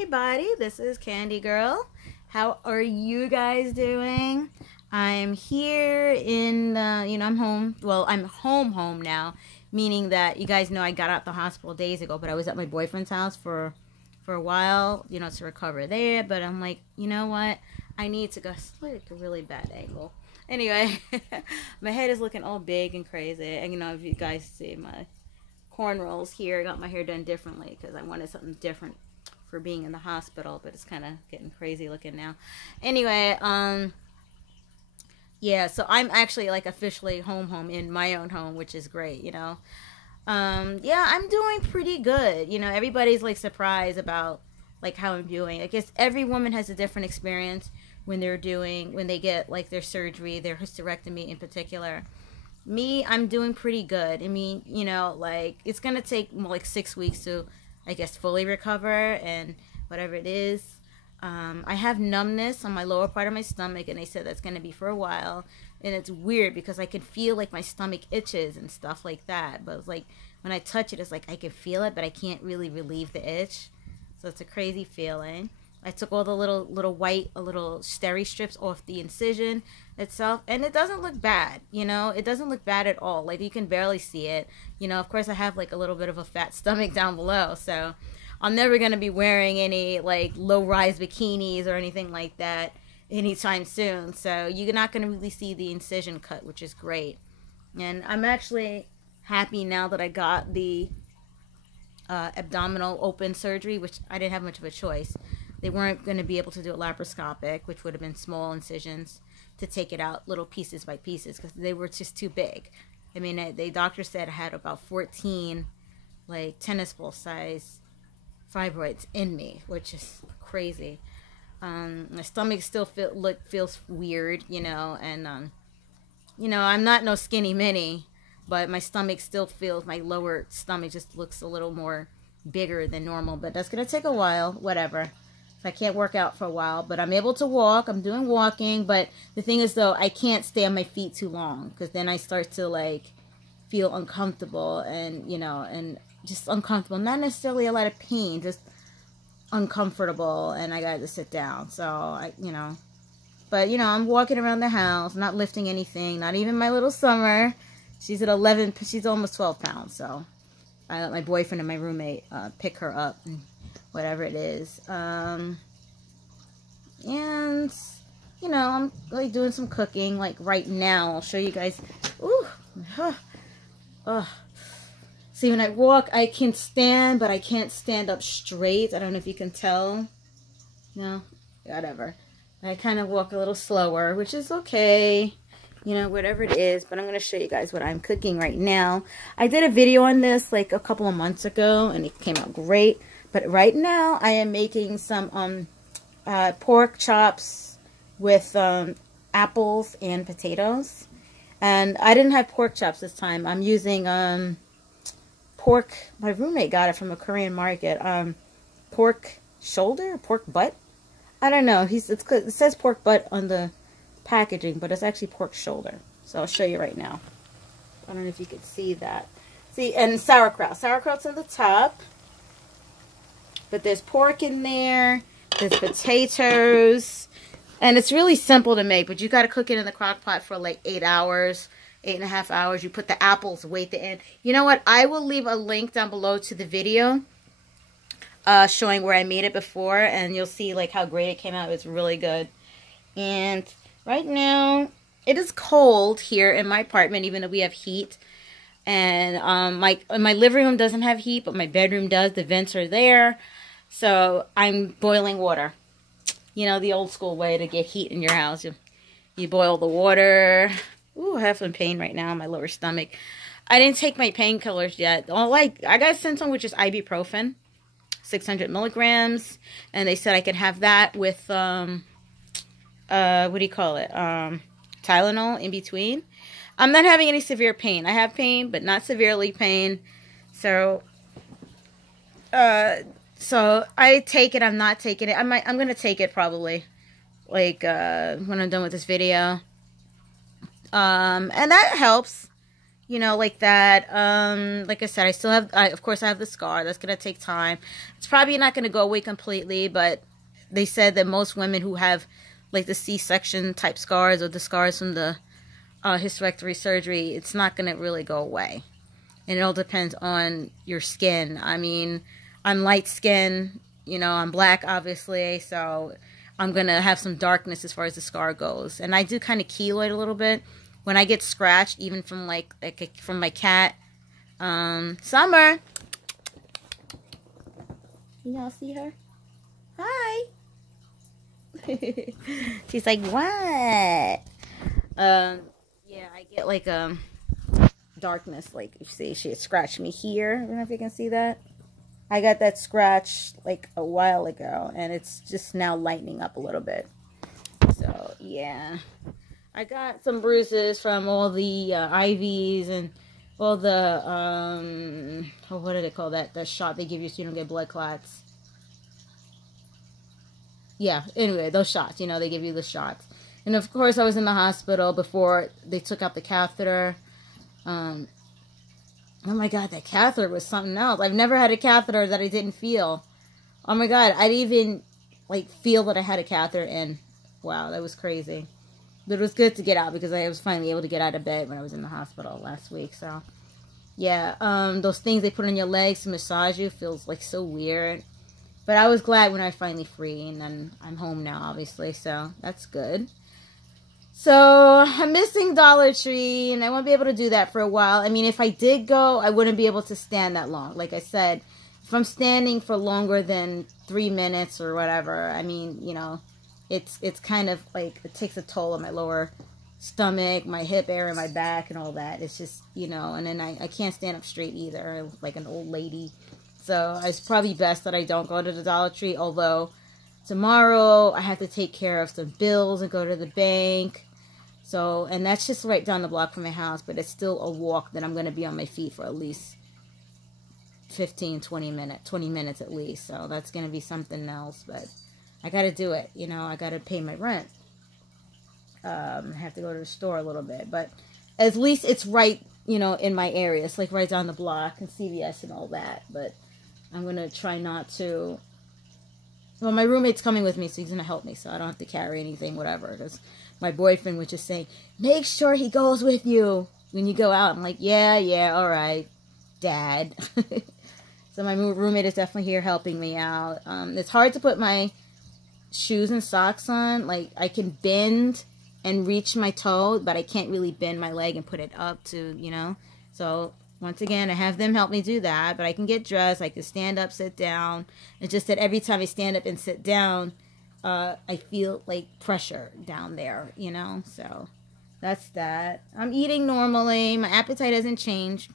everybody, this is Candy Girl. How are you guys doing? I'm here in, I'm home. Well, I'm home now, meaning that you guys know I got out the hospital days ago, but I was at my boyfriend's house for a while, to recover there. But I'm like, you know what? I need to go. It's like a really bad angle. Anyway, my head is looking all big and crazy. And, if you guys see my cornrows here, I got my hair done differently because I wanted something different for being in the hospital, but it's kind of getting crazy looking now. Anyway, yeah, so I'm actually like officially home in my own home, which is great, yeah, I'm doing pretty good. Everybody's like surprised about like how I'm doing. I guess every woman has a different experience when they get like their surgery, their hysterectomy in particular. Me, I'm doing pretty good. I mean, like it's gonna take like 6 weeks to, I guess, fully recover and whatever it is. I have numbness on my lower part of my stomach, and they said that's going to be for a while. And it's weird because I can feel like my stomach itches and stuff like that. But it's like when I touch it, it's like I can feel it, but I can't really relieve the itch. So it's a crazy feeling. I took all the little white, little steri strips off the incision itself, and it doesn't look bad. It doesn't look bad at all. Like you can barely see it. Of course I have like a little bit of a fat stomach down below, so I'm never gonna be wearing any like low-rise bikinis or anything like that anytime soon. So you're not gonna really see the incision cut, which is great. And I'm actually happy now that I got the abdominal open surgery, which I didn't have much of a choice. They weren't going to be able to do it laparoscopic, which would have been small incisions to take it out little pieces by pieces because they were just too big. I mean, the doctor said I had about 14 like tennis ball size fibroids in me, which is crazy. My stomach still feels weird, and I'm not no skinny mini, but my stomach still feels, my lower stomach just looks a little more bigger than normal. But that's gonna take a while, whatever. I can't work out for a while, but I'm able to walk. I'm doing walking, but the thing is, though, I can't stay on my feet too long because then I start to, like, feel uncomfortable and, and just uncomfortable. Not necessarily a lot of pain, just uncomfortable, and I got to sit down. So, but, I'm walking around the house, not lifting anything, not even my little Summer. She's at 11, she's almost 12 pounds, so I let my boyfriend and my roommate pick her up and whatever it is. And I'm like doing some cooking like right now. I'll show you guys. Ooh, see, when I walk I can stand, but I can't stand up straight. I don't know if you can tell. No, whatever. I kind of walk a little slower, which is okay, whatever it is. But I'm going to show you guys what I'm cooking right now. I did a video on this like a couple of months ago and it came out great. But right now, I am making some pork chops with apples and potatoes. And I didn't have pork chops this time. I'm using pork. My roommate got it from a Korean market. Pork shoulder? Pork butt? I don't know. It says pork butt on the packaging, but it's actually pork shoulder. So I'll show you right now. I don't know if you can see that. See, and sauerkraut. Sauerkraut's on the top. But there's pork in there, there's potatoes, and it's really simple to make, but you got to cook it in the crock pot for like 8 hours, 8.5 hours. You put the apples way at the end. You know what? I will leave a link down below to the video showing where I made it before, and you'll see like how great it came out. It's really good. And right now, it is cold here in my apartment, even though we have heat. And my living room doesn't have heat, but my bedroom does. The vents are there. So I'm boiling water. The old school way to get heat in your house. You boil the water. Ooh, I have some pain right now in my lower stomach. I didn't take my painkillers yet. I got sent some, which is ibuprofen, 600 milligrams. And they said I could have that with, what do you call it? Tylenol in between. I'm not having any severe pain. I have pain, but not severely pain. So I take it. I'm not taking it. I'm going to take it probably, like, when I'm done with this video. And that helps. you know, like that. Like I said, I still have, of course I have the scar. That's going to take time. It's probably not going to go away completely, but they said that most women who have like the C-section type scars or the scars from the hysterectomy surgery, it's not going to really go away. And it all depends on your skin. I mean, I'm light skin, you know, I'm black obviously, so I'm going to have some darkness as far as the scar goes. And I do kind of keloid a little bit. When I get scratched, even from from my cat, Summer. You all see her? Hi. She's like, what? Yeah, I get like darkness. Like you see, she had scratched me here. I don't know if you can see that. I got that scratch like a while ago, and it's just now lightening up a little bit. So yeah, I got some bruises from all the IVs and all the oh, what do they call that? The shot they give you so you don't get blood clots. Yeah, anyway, those shots, you know, they give you the shots. And of course, I was in the hospital before they took out the catheter. Oh my God, that catheter was something else. I've never had a catheter that I didn't feel. Oh my God, I didn't even like feel that I had a catheter in. Wow, that was crazy. But it was good to get out because I was finally able to get out of bed when I was in the hospital last week. So yeah, those things they put on your legs to massage you feels like so weird. But I was glad when I finally free, and then I'm home now, obviously, so that's good. So I'm missing Dollar Tree, and I won't be able to do that for a while. I mean, if I did go, I wouldn't be able to stand that long. Like I said, if I'm standing for longer than 3 minutes or whatever, I mean, you know, it's kind of like, it takes a toll on my lower stomach, my hip area, my back, and all that. It's just, you know, and then I can't stand up straight either, like an old lady. So it's probably best that I don't go to the Dollar Tree, although tomorrow I have to take care of some bills and go to the bank. So, and that's just right down the block from my house, but it's still a walk that I'm going to be on my feet for at least 20 minutes at least. So that's going to be something else, but I got to do it. You know, I got to pay my rent. I have to go to the store a little bit, but at least it's right, you know, in my area. It's like right down the block and CVS and all that, but I'm going to try not to. Well, my roommate's coming with me, so he's going to help me, so I don't have to carry anything, whatever. Because my boyfriend was just saying, make sure he goes with you when you go out. I'm like, yeah, all right, Dad. So my roommate is definitely here helping me out. It's hard to put my shoes and socks on. Like, I can bend and reach my toe, but I can't really bend my leg and put it up to, you know. So once again, I have them help me do that, but I can get dressed, I can stand up, sit down. It's just that every time I stand up and sit down, I feel like pressure down there, you know, so that's that. I'm eating normally. My appetite hasn't changed.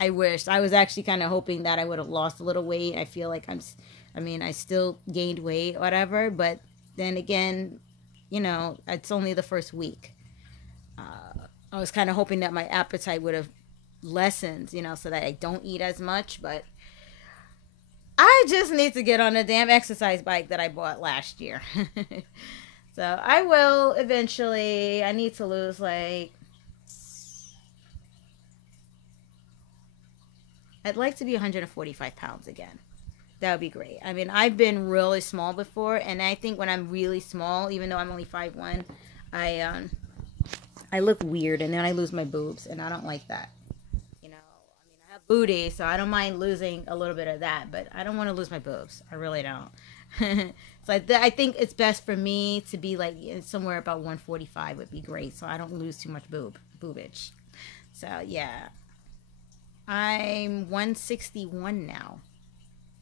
I wish. I was actually kind of hoping that I would have lost a little weight. I feel like I still gained weight, whatever, but then again, you know, it's only the first week. I was kind of hoping that my appetite would have lessons, you know, so that I don't eat as much, but I just need to get on a damn exercise bike that I bought last year. So I will eventually. I need to lose like, I'd like to be 145 pounds again. That would be great. I mean, I've been really small before, and I think when I'm really small, even though I'm only 5'1", I look weird, and then I lose my boobs, and I don't like that. Booty, so I don't mind losing a little bit of that, but I don't want to lose my boobs. I really don't. So I think it's best for me to be like somewhere about 145 would be great, so I don't lose too much boobage. So yeah, I'm 161 now.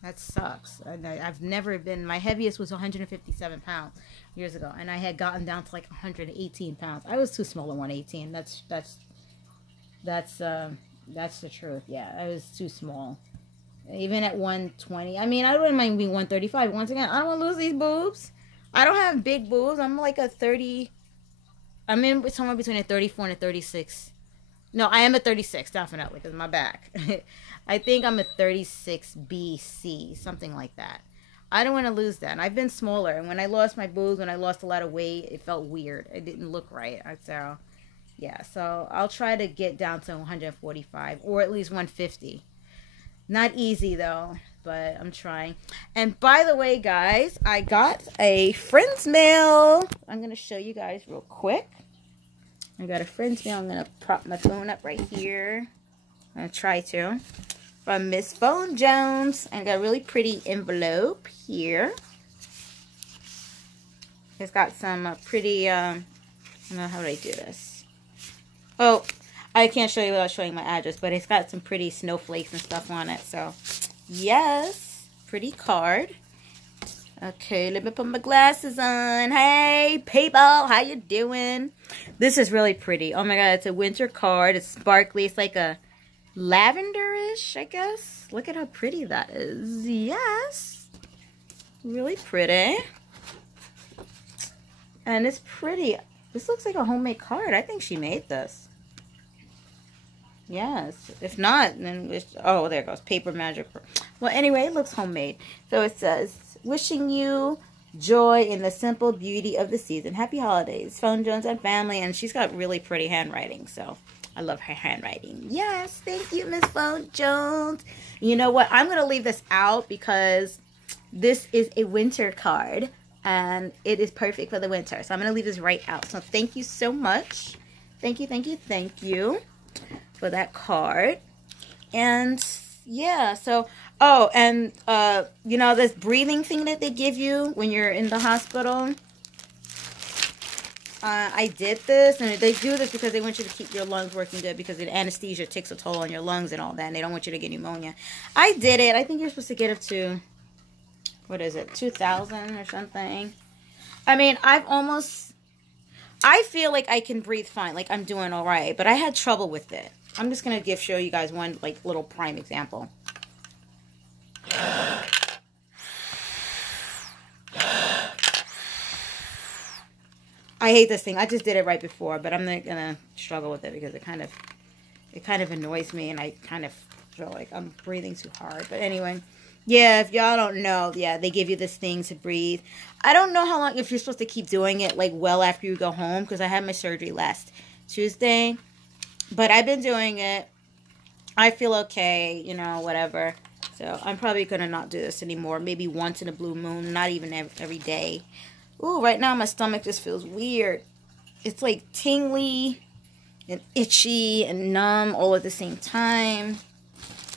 That sucks. I've never been. My heaviest was 157 pounds years ago, and I had gotten down to like 118 pounds. I was too small at 118. That's the truth. Yeah, I was too small. Even at 120. I mean, I wouldn't mind being 135. Once again, I don't want to lose these boobs. I don't have big boobs. I'm like a 30. I'm in somewhere between a 34 and a 36. No, I am a 36, definitely, because of my back. I think I'm a 36 BC, something like that. I don't want to lose that. And I've been smaller. And when I lost my boobs, when I lost a lot of weight, it felt weird. It didn't look right. So, Yeah, so I'll try to get down to 145 or at least 150. Not easy though, but I'm trying. And by the way, guys, I got a friend's mail. I'm going to show you guys real quick. I got a friend's mail. I'm going to prop my phone up right here. I'm going to try to. From Miss Phone Jones. I got a really pretty envelope here. It's got some pretty, I don't know, how do I do this? Oh, I can't show you without showing my address, but it's got some pretty snowflakes and stuff on it. So, yes, pretty card. Okay, let me put my glasses on. Hey, people, how you doing? This is really pretty. Oh my God, it's a winter card. It's sparkly. It's like a lavenderish, I guess. Look at how pretty that is. Yes, really pretty. And it's pretty. This looks like a homemade card. I think she made this. Yes. If not, then it's, oh, there it goes. Paper magic. Well, anyway, it looks homemade. So it says, wishing you joy in the simple beauty of the season. Happy holidays. Phone Jones and family. And she's got really pretty handwriting. So I love her handwriting. Yes. Thank you, Miss Phone Jones. You know what? I'm going to leave this out because this is a winter card. And it is perfect for the winter. So I'm going to leave this right out. So thank you so much. Thank you, thank you, thank you for that card. And yeah, so, oh, and you know, this breathing thing that they give you when you're in the hospital. I did this, and they do this because they want you to keep your lungs working good because the anesthesia takes a toll on your lungs and all that. And they don't want you to get pneumonia. I did it. I think you're supposed to get up to, what is it, 2,000 or something. I mean, I feel like I can breathe fine, like I'm doing all right, but I had trouble with it. I'm just going to show you guys one like little prime example. I hate this thing. I just did it right before, but I'm not going to struggle with it because it kind of annoys me, and I kind of feel like I'm breathing too hard. But anyway, yeah, if y'all don't know, yeah, they give you this thing to breathe. I don't know how long, if you're supposed to keep doing it, like, well after you go home, because I had my surgery last Tuesday. But I've been doing it. I feel okay, you know, whatever. So I'm probably going to not do this anymore. Maybe once in a blue moon, not even every day. Ooh, right now my stomach just feels weird. It's like tingly and itchy and numb all at the same time.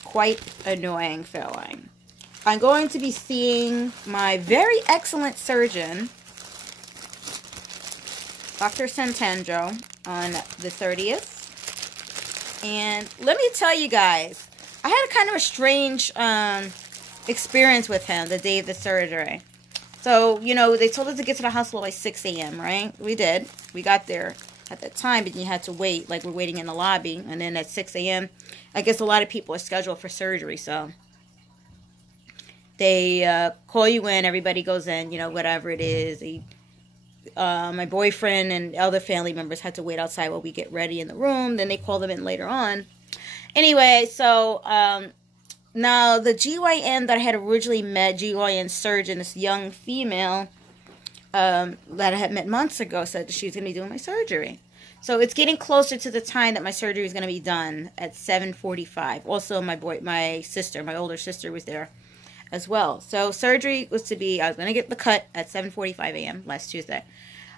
Quite annoying feeling. I'm going to be seeing my very excellent surgeon, Dr. Santandro, on the 30th. And let me tell you guys, I had a kind of a strange experience with him the day of the surgery. So, you know, they told us to get to the hospital by 6 a.m., right? We did. We got there at that time, but you had to wait, like we're waiting in the lobby. And then at 6 a.m., I guess a lot of people are scheduled for surgery, so they call you in, everybody goes in, you know, whatever it is. My boyfriend and other family members had to wait outside while we get ready in the room. Then they call them in later on. Anyway, so now the GYN that I had originally met, GYN surgeon, this young female that I had met months ago, said that she was going to be doing my surgery. So it's getting closer to the time that my surgery is going to be done at 7:45. Also, my older sister was there as well. So surgery was to be, I was going to get the cut at 7:45 a.m. last Tuesday.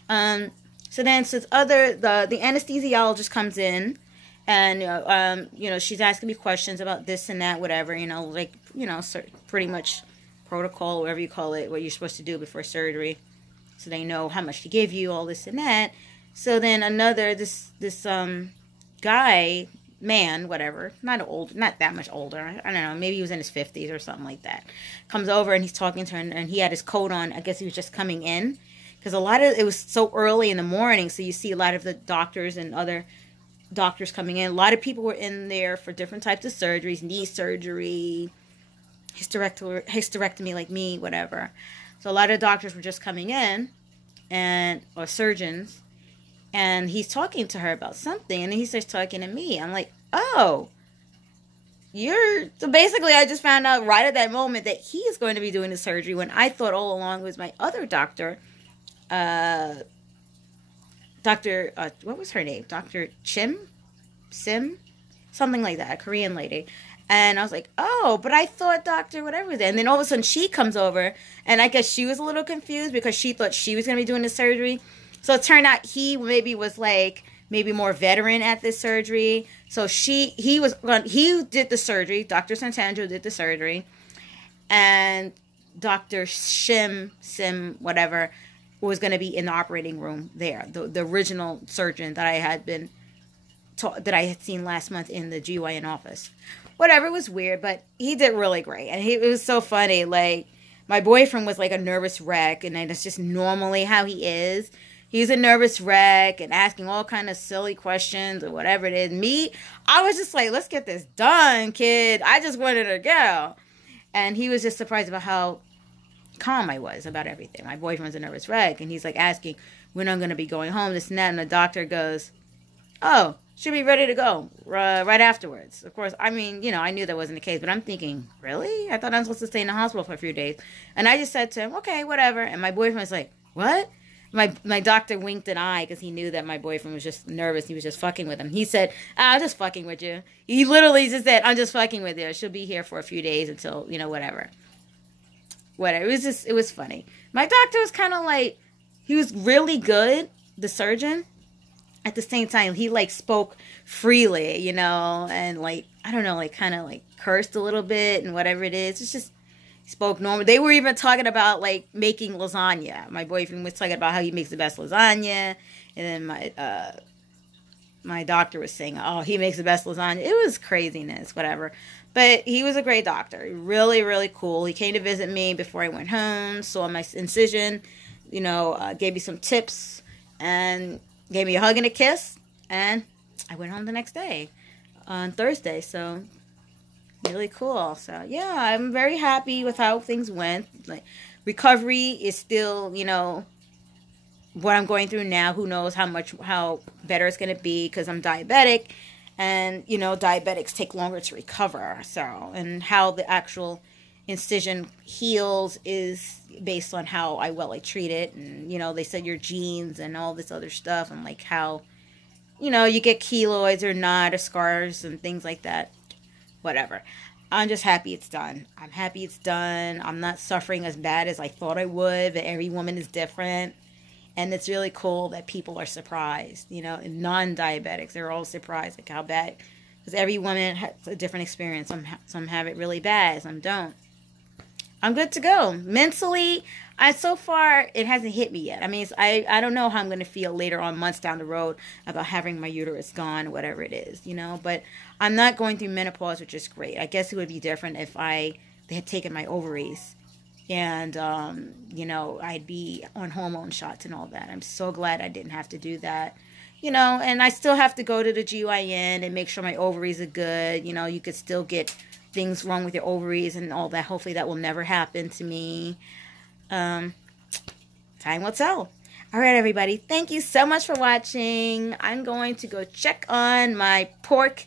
So then, since the anesthesiologist comes in, and you know, she's asking me questions about this and that, whatever, you know, like, you know, pretty much protocol, whatever you call it, what you're supposed to do before surgery, so they know how much to give you, all this and that. So then this guy, man, whatever, not that much older, I don't know, maybe he was in his 50s or something like that, comes over and he's talking to her, and he had his coat on. I guess he was just coming in, because it was so early in the morning, so you see a lot of the doctors and other doctors coming in. A lot of people were in there for different types of surgeries, knee surgery, hysterectomy like me, whatever. So a lot of doctors were just coming in, or surgeons, and he's talking to her about something, and then he starts talking to me. I'm like, oh, so basically I just found out right at that moment that he is going to be doing the surgery, when I thought all along it was my other doctor, Dr. Dr. What was her name? Dr. Sim? Something like that, a Korean lady. And I was like, oh, but I thought Dr. whatever was there. And then all of a sudden she comes over, and I guess she was a little confused because she thought she was going to be doing the surgery. So it turned out he maybe was like, maybe more veteran at this surgery. So he did the surgery. Dr. Santangelo did the surgery. And Dr. Sim, whatever, was going to be in the operating room there. The original surgeon that I had seen last month in the GYN office. Whatever, it was weird, but he did really great. And it was so funny. Like, my boyfriend was like a nervous wreck, and that's just normally how he is. He's a nervous wreck and asking all kind of silly questions or whatever it is. Me, I was just like, let's get this done, kid. I just wanted to go. And he was just surprised about how calm I was about everything. My boyfriend's a nervous wreck, and he's like asking when I'm going to be going home, this and that. And the doctor goes, oh, should be ready to go right afterwards. Of course, I mean, you know, I knew that wasn't the case, but I'm thinking, really? I thought I was supposed to stay in the hospital for a few days. And I just said to him, okay, whatever. And my boyfriend was like, what? My doctor winked an eye because he knew that my boyfriend was just nervous. He was just fucking with him. He said, I'm just fucking with you. He literally just said, I'm just fucking with you. She'll be here for a few days until, you know, whatever. It was funny. My doctor was kind of like, he was really good, the surgeon. At the same time, he like spoke freely, you know, and like, I don't know, like kind of like cursed a little bit and whatever it is. It's just, spoke normal. They were even talking about like making lasagna. My boyfriend was talking about how he makes the best lasagna, and then my doctor was saying, oh, he makes the best lasagna. It was craziness, whatever. But he was a great doctor. Really, really cool. He came to visit me before I went home, saw my incision, you know, gave me some tips, and gave me a hug and a kiss, and I went home the next day on Thursday. So really cool. So yeah, I'm very happy with how things went. Like, recovery is still, you know, what I'm going through now. Who knows how better it's going to be, because I'm diabetic, and you know, diabetics take longer to recover. So, and how the actual incision heals is based on how I treat it. And you know, they said your genes and all this other stuff, and like how, you know, you get keloids or not, or scars and things like that. Whatever. I'm just happy it's done. I'm happy it's done. I'm not suffering as bad as I thought I would, but every woman is different. And it's really cool that people are surprised, you know, and non-diabetics, they're all surprised, like how bad, because every woman has a different experience. Some have it really bad, some don't. I'm good to go. Mentally, so far, it hasn't hit me yet. I mean, I don't know how I'm going to feel later on, months down the road, about having my uterus gone, whatever it is, you know. But I'm not going through menopause, which is great. I guess it would be different if they had taken my ovaries. And, you know, I'd be on hormone shots and all that. I'm so glad I didn't have to do that. You know, and I still have to go to the GYN and make sure my ovaries are good. You know, you could still get things wrong with your ovaries and all that. Hopefully that will never happen to me. Time will tell. All right, everybody. Thank you so much for watching. I'm going to go check on my pork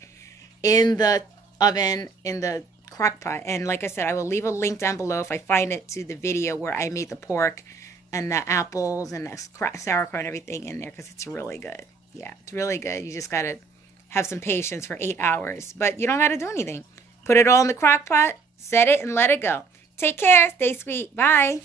in the oven, in the crock pot. And like I said, I will leave a link down below if I find it, to the video where I made the pork and the apples and the sauerkraut and everything in there, because it's really good. Yeah, it's really good. You just got to have some patience for 8 hours. But you don't got to do anything. Put it all in the crock pot, set it, and let it go. Take care. Stay sweet. Bye.